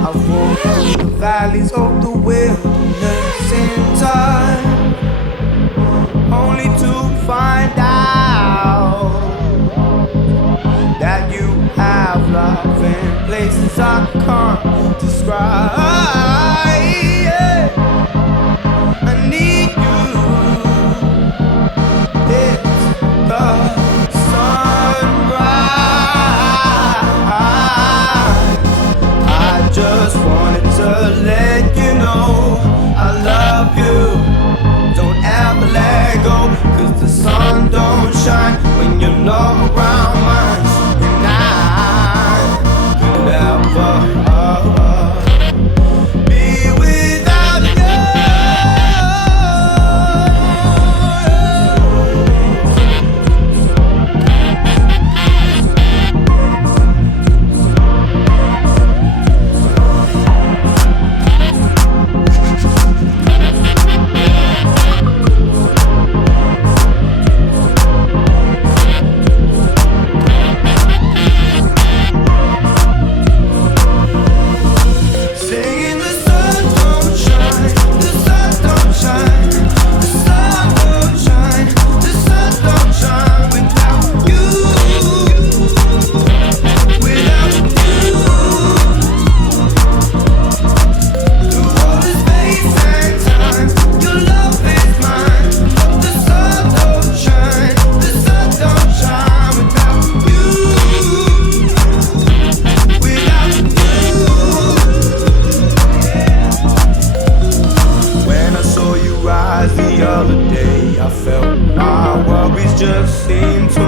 I've walked through the valleys of the wilderness in time, only to find out that you have love in places I can't describe. Yeah. I need you. It's the sunrise. I just wanted to let you know I love you. Don't ever let go, 'cause the sun don't shine when you're not around mine. And I could never be without you. Singing the sun don't shine, the sun don't shine, the sun don't shine, the sun don't shine without you, without you. Through all the space and time, your love is mine. The sun don't shine, the sun don't shine without you, without you. When I saw you rise the other day, I felt my worries just seemed to